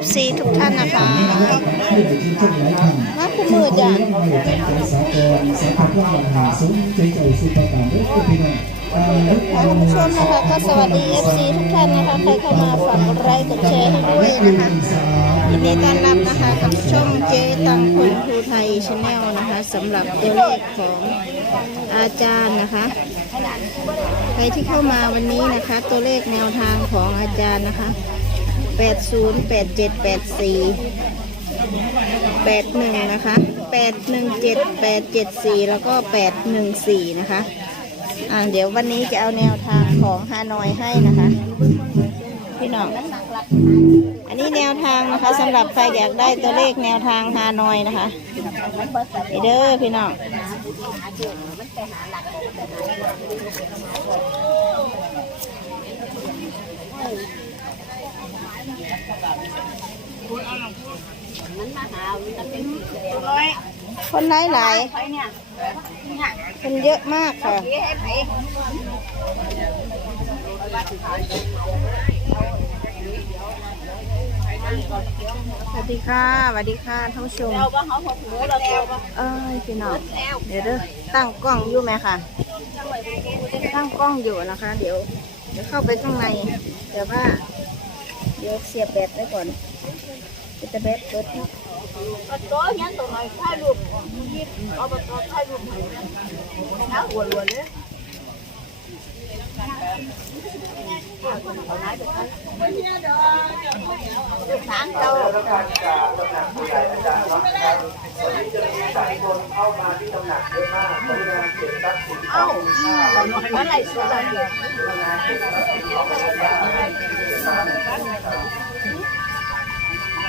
FC ทุกท่านนะคะมาคู่มือจ้ะสากลสากลว่าหาสมใจใจสุภาพด้วยพี่น้อท่านผู้ชมนะคะก็สวัสดี FC ทุกท่านนะคะใครเข้ามาฝากกดไลค์กดแชร์ให้ด้วยนะคะยินดีต้อนรับนะคะกับช่องเจ๊ตังคนครูไทยชาแนลนะคะสำหรับตัวเลขของอาจารย์นะคะ ใครที่เข้ามาวันนี้นะคะ ตัวเลขแนวทางของอาจารย์นะคะ 80 87 84 81นะคะ817 874แปดเจ็ดสี่แล้วก็814นะคะ อ่าเดี๋ยววันนี้จะเอาแนวทางของฮานอยให้นะคะ พี่น้อง อันนี้แนวทางนะคะสำหรับใครอยากได้ตัวเลขแนวทางฮานอยนะคะเด้อพี่น้อง คนหลายหลายคนเยอะมากค่ะสวัสดีค่ะสวัสดีค่ะท่านผู้ชมเอ้ยพี่น้องเดี๋ยวเด้อตั้งกล้องอยู่ไหมค่ะ ตั้งกล้องอยู่นะคะ เดี๋ยว เดี๋ยวเข้าไปข้างใน เดี๋ยวว่า เดี๋ยวเสียบแบตไว้ก่อนจะแบตเปิดนบตัวยันตัวไหนถ่ายรูปยิบเอาไปถ่ายรูปให้นะหัวรัวเลยสามเจ้าแล้วการการตำหนักผู้ใหญ่อาจารย์ครับวันนี้จะมีสายคนเข้ามาที่ตำหนักเยอะมากบริการเก็บทรัพย์สินเอ้าอะไรสุดเลย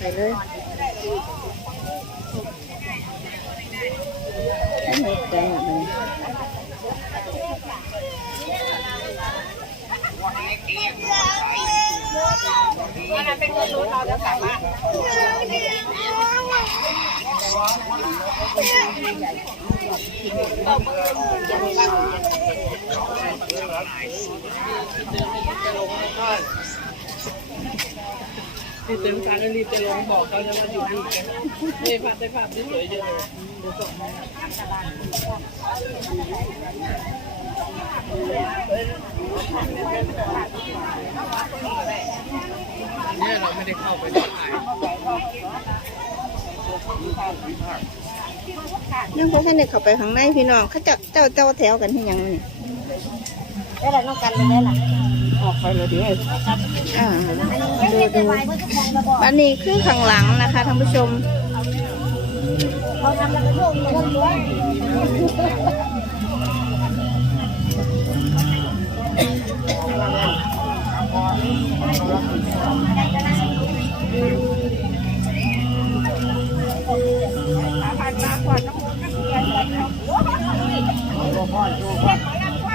ไปเลยไม่เหนื่อยใจอ่ะมัน รี บเต็มทางก็รีบจะลงบอกเขาจะมาอยู่นี่กันนี่ภาพได้ภาพที่สวยเยอะเลยเนี่ยเราไม่ได้เข้าไปถ่ายยังพวกให้เด็กเข้าไปข้างในพี่น้องเขาจะเจ้าเจ้าแถวกันที่ยังนี่ đây là nó cần đây là อ อกไปเลยเดี๋ยวอ่าดูดูอันนี้คือข้างหลังนะคะท่านผู้ชม không làm là cái vùng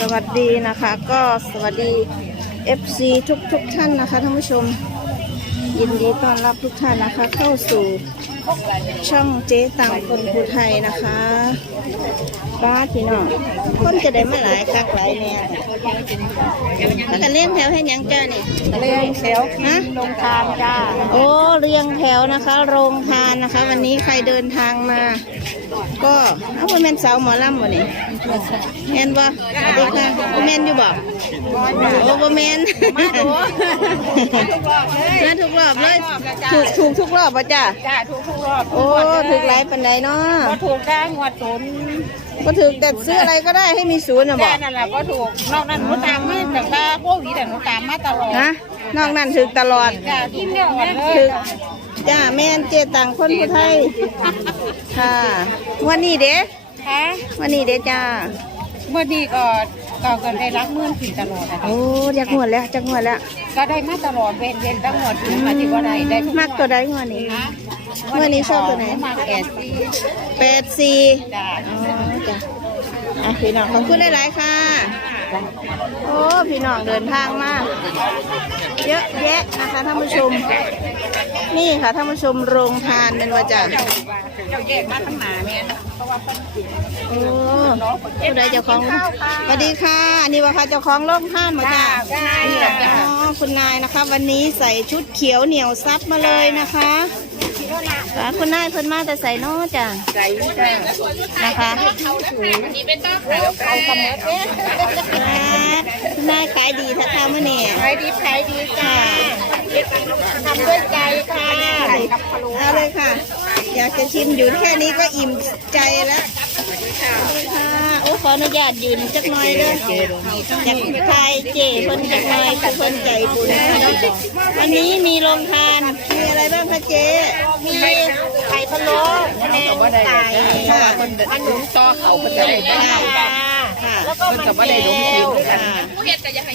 สวัสดีนะคะก็สวัสดี FC ทุกทุกท่านนะคะท่านผู้ชม ยินดีต้อนรับทุกท่านนะคะเข้าสู่ ช่องเจ๊ตังคนภูไทยนะคะป้าพี่น้องคนจะได้มาหลายคักหลายเนี่ยถ้ากันเล่นแถวให้หยังจ้านี่เรียงแถวฮะลงทานจ้าโอ้เรียงแถวนะคะ โรงทานนะคะ วันนี้ใครเดินทางมา ก็เอาคุณแมนสาวหมอลำบ่นี่แมนบ่สวัสดีค่ะบ่แมนอยู่บ่โอ้บ่แมนมาดูมาทุกรอบเลยถูกถูกทุกรอบป่ะจ้าจ้าทุกทุกรอบโอ้ถูกหลายปันใดเนาะก็ถูกได้งวดศูนย์ก็ถูกแต่ซื้ออะไรก็ได้ให้มีศูนย์นะบแค่อกนั่นแหละก็ถูกนอกนั้นหนูตามมาแต่ว่าพวกนี้แต่หนูตามมาตลอดฮะนอกนั้นถูกตลอดจ้าที่เนี่ยเลถูยกจ้าแม่นเจต่างคนผู้ไทยค่ะ วันนี้เด้ค่ะวันนี้เด้จ้าเมื่อดีก็ก็ก็ได้รักเมื่อนขึ้นตลอดนะคะโอ้จักงวดแล้วจักงวดแล้วก็ได้มาตลอดเว้นเว้นตั้งหมดถึงมาที่ว่าได้ได้ทุกมากตัวใดงวดนี้ เมื่อนี้ชอบตัวไหนมากแอดซี่แปดสี่จ้าอ๋อจ้ะอะพี่น้องขอบคุณหลายๆค่ะ โอ้พี่น้องเดินทางมาเยอะแยะนะคะท่านผู้ชม นี่ค่ะท่านผู้ชมโรงทานเป็นว่าจ้ะเจ้าแยกมาทั้งหนาเนี่ยเพราะว่าเพิ่นโอ้ผู้ใดเจ้าของสวัสดีค่ะอันนี่ว่าค่ะเจ้าของโรงทานมาจ้ะจ้านี่แหละอ๋อคุณนายนะคะ วันนี้ใส่ชุดเขียวเหนียวซับมาเลยนะคะ ค่ะคุณนายเพิ่นมาแต่ใส่เนอจ้ะใจจ้านะคะเอาเสมอเอ๊ะครับคุณนายขายดีทักทามื่อนี่ขายดีขายดีจ้าทำด้วยใจค่ะเอาเลยค่ะ อยากจะชิมอยู่แค่นี้ก็อิ่มใจแล้วค่ะโอ้ขออนุญาตยืนจักหน่อยเด้ออยากทายเจเพิ่นจักหน่อยคือเพิ่นใจบุญนะคะวันนี้มีโรงทานมีอะไรบ้างคะเจ๊มีไข่พะโล้แกงไก่ค่ะขนมต่อเขาก็จะได้บ้างค่ะค่ะแล้วก็มันแก้วค่ะ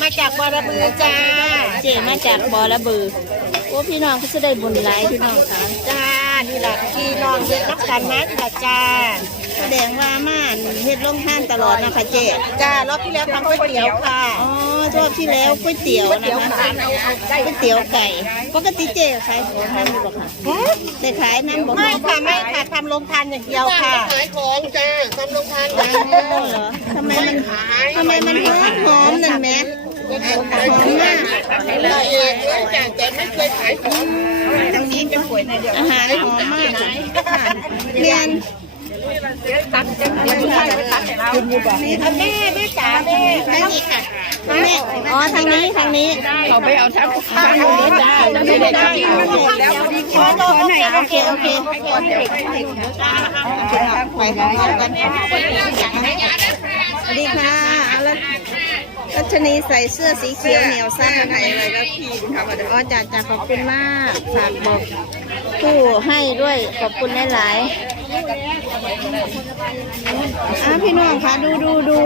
มาจากบารบือจ้า เจมาจากบอระบือโอ้พี่น้องก็จะได้บุญหลายพี่น้องค่ะจ้า นี่แหละที่นอนเย็นนักกันนะนี่แหละจ้าแสดงว่าม่านเฮ็ดลงท่านตลอดนะคะเจ๊จ้ารอบที่แล้วทำก๋วยเตี๋ยวค่ะอ๋อรอบที่แล้วก๋วยเตี๋ยวนะคะก๋วยเตี๋ยวไก่ปกติเจ๊ขายของนั่นอยู่บ่ค่ะได้ขายนั่นบ่ไม่ค่ะไม่ค่ะทำโรงทานอย่างเดียวค่ะอ๋อเหรอทำไมมันทำไมมันหอมหอมนั่นแหมหอมมากเราเองเลยจ้าแต่ไม่เคยขายของ อาหารหอมมากเรียนตัดจะไม่ใช่ไปตัดให้เราแม่แม่จ๋าแม่ทางนี้ค่ะแม่อ๋อทางนี้ทางนี้เขาไปเอาทับข้าวนี้จ้ไม่ได้ได้แล้วขอขอไหนโอเคโอเคไปกันกันสวัสดีค่ะแล้วรั ชนีใส่เสื้อสีเขียวเหนียวสั้นมาไหนเลยแล้วพี่ครับอ๋อจ่าจ่าขอบคุณมากฝากบอกผู้ให้ด้วยขอบคุณหลายๆอะพี่น้องคะดูดูดู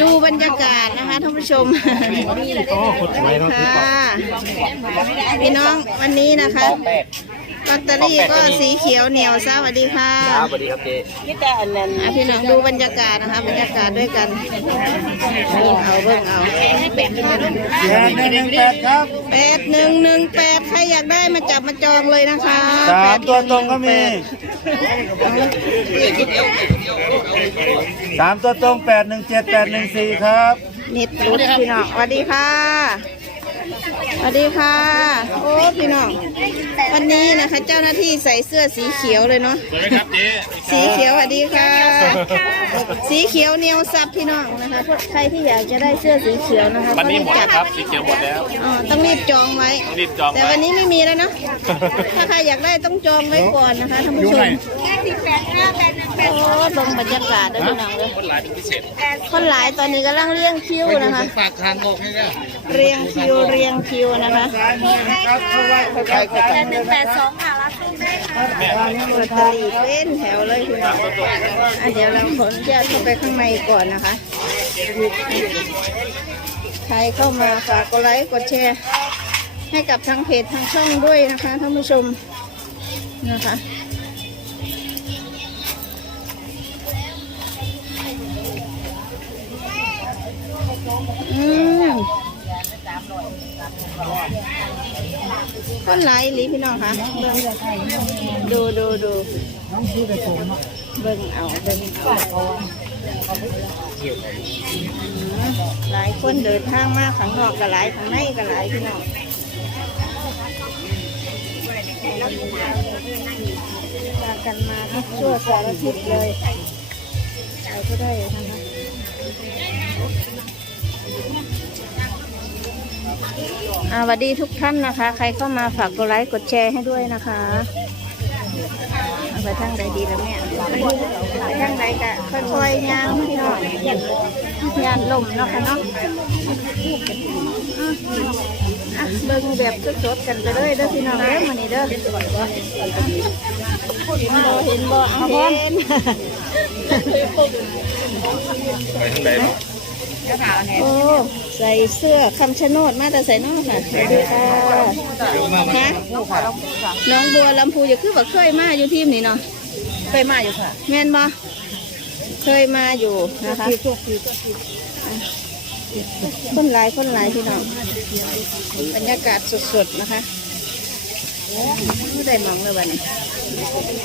ดูบรรยากาศนะคะท่านผู้ชมค่ะพี่น้องวันนี้นะคะลอ ตเตอรี่ก็สีเขียวเหนียวซะสวัสดีค่ะครับสวัสดีครับเจ๊นี่แต่อันนั้นอะพี่น้องดูบรรยากาศนะคะบรรยากาศด้วยกันเบิ่งเอาเบิ่งเอาแปดหนึ่งหนึ่งแปดครับแปดหนึ่งหนึ่งแปดใครอยากได้มาจับมาจองเลยนะคะสามตัวตรงก็มีสามตัวตรงแปดหนึ่งเจ็ดแปดหนึ่งสี่ครับเน็ตรุดพี่น้องสวัสดีค่ะ สวัสดีค่ะ โอ้พี่น้อง วันนี้นะคะเจ้าหน้าที่ใส่เสื้อสีเขียวเลยเนาะ สวัสดีครับเจ๊สีเขียวสวัสดีค่ะ สีเขียวเหนียวซับพี่น้องนะคะพวกใครที่อยากจะได้เสื้อสีเขียวนะคะวันนี้หมดก็ครับ สีเขียวหมดแล้วอ๋อต้องรีบจองไว้รีบจองแต่ไว้วันนี้ไม่มีแล้วเนาะ ถ้าใครอยากได้ต้องจองไว้ก่อนนะคะท่านผู้ชมโอ้ลงบรรยากาศด้วยพี่น้องเลยคนหลายเป็นพิเศษคนหลายตอนนี้กำลังเรียงคิวนะคะ ปากทางออกให้เนี่ยเรียงคิวเรียงคิวนะคะครับเข้าไว้เข้าไปเข้าไปหนึ่งแปดสองค่ะรับชมได้ค่ะลอตเตอรี่เป็นแถวเลยพี่น้องอะเดี๋ยวเราขออนุญาตเข้าไปข้างในก่อนนะคะ ใครเข้ามาฝากกดไลค์กดแชร์ให้กับทางเพจทางช่องด้วยนะคะท่านผู้ชมนะคะอืม คนหลายอีหลีพี่น้องคะเบิ่งดูดูดูเบิ่งเอาเบิ่งเอาอืมหลายคนเดินทางมาข้างนอกก็หลายข้างในก็หลายพี่น้องพากันมาทั้งชั่วสารทิศเลยเราก็ได้นะคะ สวัสดีทุกท่านนะคะ ใครเข้ามาฝากกดไลค์กดแชร์ให้ด้วยนะคะเอาไปทางใดดีแล้วแม่ไปทางใดกะค่อยๆย่างพี่น้องยานลมเนาะค่ะเนาะอะอะเบิ่งแบบสดๆกันไปเลยเด้อพี่น้องเด้อมานี่เด้อเห็นบ่เห็นบ่เอาเห็นไปทางไหน โอ้ใส่เสื้อคำชะโนดมาแต่ใส่นอกค่ะสวัสดีค่ะฮะน้องบัวลำพูอย่าคือว่าเคยมาอยู่ทีมนี่เนาะเคยมาอยู่ค่ะแม่นบ่เคยมาอยู่นะคะคนหลายคนหลายพี่น้องบรรยากาศสดๆนะคะไม่ได้หมองเลยวันนี้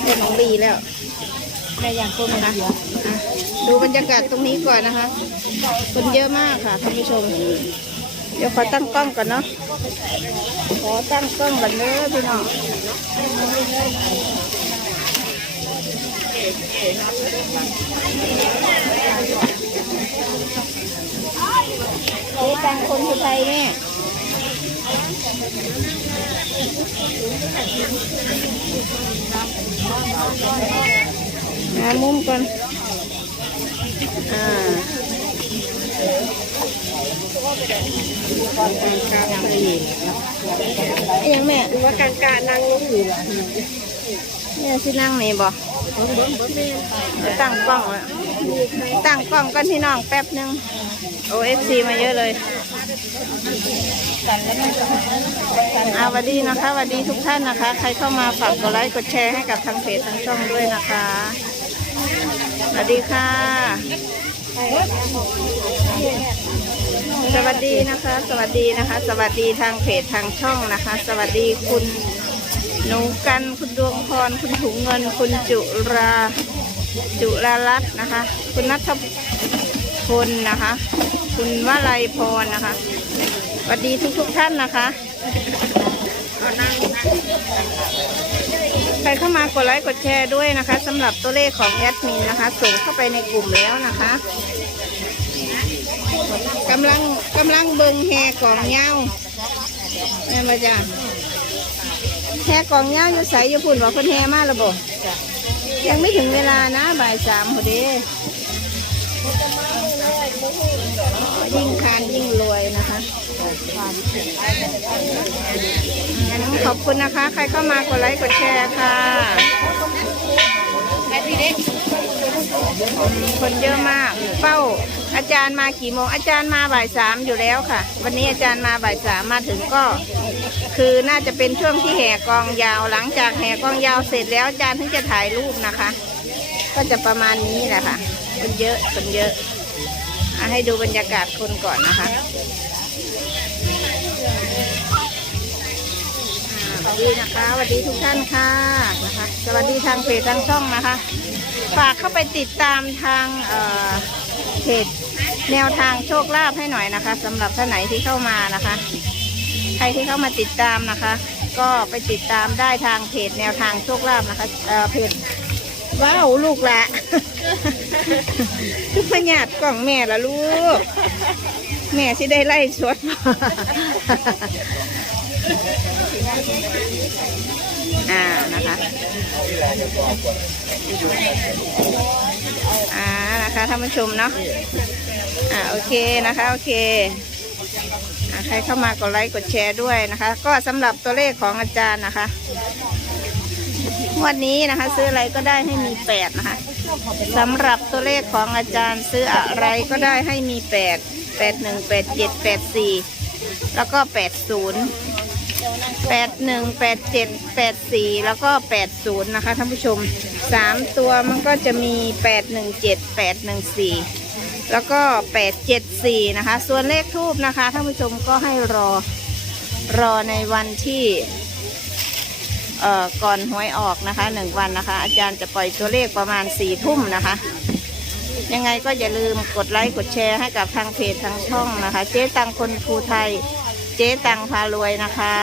ได้หมองดีแล้ว แม่ยังคนนะคะอะดูบรรยากาศตรงนี้ก่อนนะคะ คนเยอะมากค่ะท่านผู้ชม เดี๋ยวขอตั้งกล้องก่อนเนาะขอตั้งกล้องก่อนเด้อพี่น้องเจ๊ตังคนไทยแม่ หามุมก่อน อ่าไอ้ยังแม่ว่าการการนั่งลงอยู่แม่สินั่งนี่บ่ตั้งกล้องแล้วตั้งกล้องกันที่น้องแป๊บหนึงโอเอฟซีมาเยอะเลยอาสวัสดีนะคะสวัสดีทุกท่านนะคะ ใครเข้ามาฝากกดไลค์กดแชร์ให้กับทางเพจทางช่องด้วยนะคะ วัสดีค่ะ สวัสดีนะคะ สวัสดีนะคะ สวัสดีทางเพจทางช่องนะคะ สวัสดีคุณหนูกันคุณดวงพรคุณถุงเงิน คุณจุราจุรารัตน์นะคะ คุณนัทพลนะคะ คุณวลัยพรนะคะสวัสดีทุกทุกท่านนะคะ ใครเข้ามากดไลค์กดแชร์ด้วยนะคะสำหรับตัวเลขของแอดมินนะคะ ส่งเข้าไปในกลุ่มแล้วนะคะกำลังกำลังเบิงแฮกล่องเหย้าแม่มาจ้ะแฮกล่องเหย้าอยู่ใสอยู่พุ่นบอกคนแฮมาระบบยังไม่ถึงเวลานะบ่ายสามพอดียิ่งคานยิ่งรวย ขอบคุณนะคะ ใครเข้ามากดไลค์กดแชร์ค่ะ คนเยอะมากเป้า อาจารย์มากี่โมง อาจารย์มาบ่ายสามอยู่แล้วค่ะ วันนี้อาจารย์มาบ่ายสามมาถึงก็ คือน่าจะเป็นช่วงที่แห่กองยาว หลังจากแห่กองยาวเสร็จแล้วอาจารย์ถึงจะถ่ายรูปนะคะ ก็จะประมาณนี้แหละค่ะ คนเยอะ คนเยอะอะให้ดูบรรยากาศคนก่อนนะคะ วัสดีนะคะสวัสดีทุกท่านค่ะนะคะ สวัสดีทางเพจทางช่องนะคะ ฝากเข้าไปติดตามทางเอ่อเพจแนวทางโชคลาภให้หน่อยนะคะสำหรับท่านไหนที่เข้ามานะคะ ใครที่เข้ามาติดตามนะคะ ก็ไปติดตามได้ทางเพจแนวทางโชคลาภนะคะเอ่อเพจว้าวลูกละทุกพญาติกล่องแม่ละลูก แม่สิได้ไล่สวด อ่านะคะอ่านะคะท่านผู้ชมเนาะอ่าโอเคนะคะโอเคใครเข้ามากดไลค์กดแชร์ด้วยนะคะ ก็สำหรับตัวเลขของอาจารย์นะคะวันนี้นะคะ ซื้ออะไรก็ได้ให้มีแปดนะคะสำหรับตัวเลขของอาจารย์ซื้ออะไรก็ได้ให้มีแปดแปดหนึ่งแปดเจ็ดแปดสี่แล้วก็แปดศูนย์ แปดหนึ่งแปดเจ็ดแปดสี่แล้วก็แปดศูนย์นะคะท่านผู้ชมสามตัวมันก็จะมีแปดหนึ่งเจ็ดแปดหนึ่งสี่แล้วก็แปดเจ็ดสี่นะคะ ส่วนเลขทูบนะคะท่านผู้ชมก็ให้รอรอในวันที่เอ่อก่อนหวยออกนะคะหนึ่งวันนะคะ อาจารย์จะปล่อยตัวเลขประมาณสี่ทุ่มนะคะ ยังไงก็อย่าลืมกดไลค์กดแชร์ให้กับทางเพจทางช่องนะคะ เจ๊ตังคนภูไทย เจ๊ตังพารวยนะคะ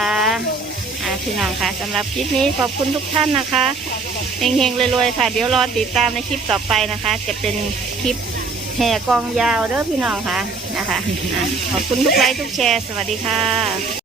อ่าพี่น้องคะสำหรับคลิปนี้ขอบคุณทุกท่านนะคะเฮงๆรวยๆค่ะ เดี๋ยวรอติดตามในคลิปต่อไปนะคะ จะเป็นคลิปแห่กองยาวเด้อพี่น้องค่ะนะคะอะขอบคุณทุกไลค์ทุกแชร์ สวัสดีค่ะ